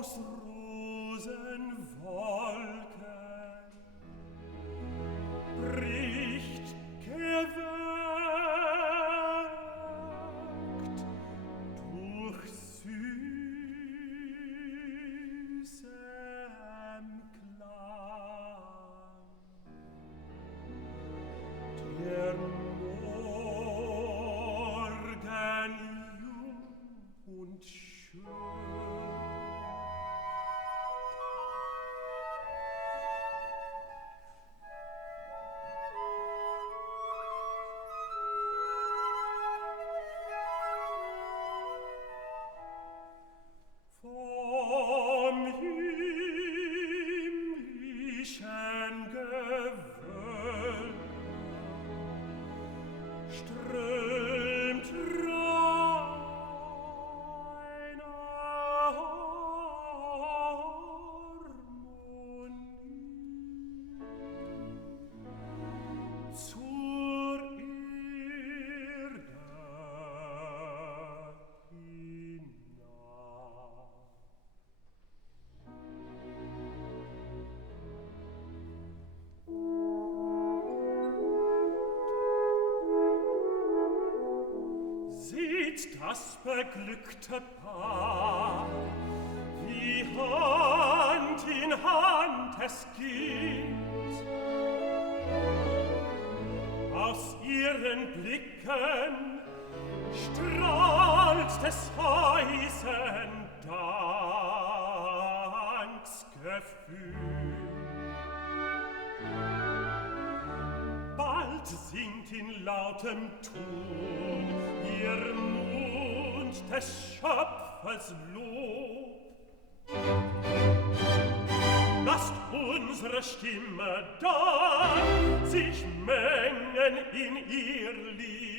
aus Rosenwolken bricht gewölkt durch süßem Klang. Der Morgen jung und schön. Vom himmlischen Gewölk strömt reine Harmonie zur Erde hinab. Seht das beglückte Paar, wie Hand in Hand es geht. Aus ihren Blicken strahlt des heißen Danksgefühl. Bald singt in lautem Ton ihr Mund des Schöpfers Lob. Lasst unsere Stimme dann sich mengen in ihr Lied.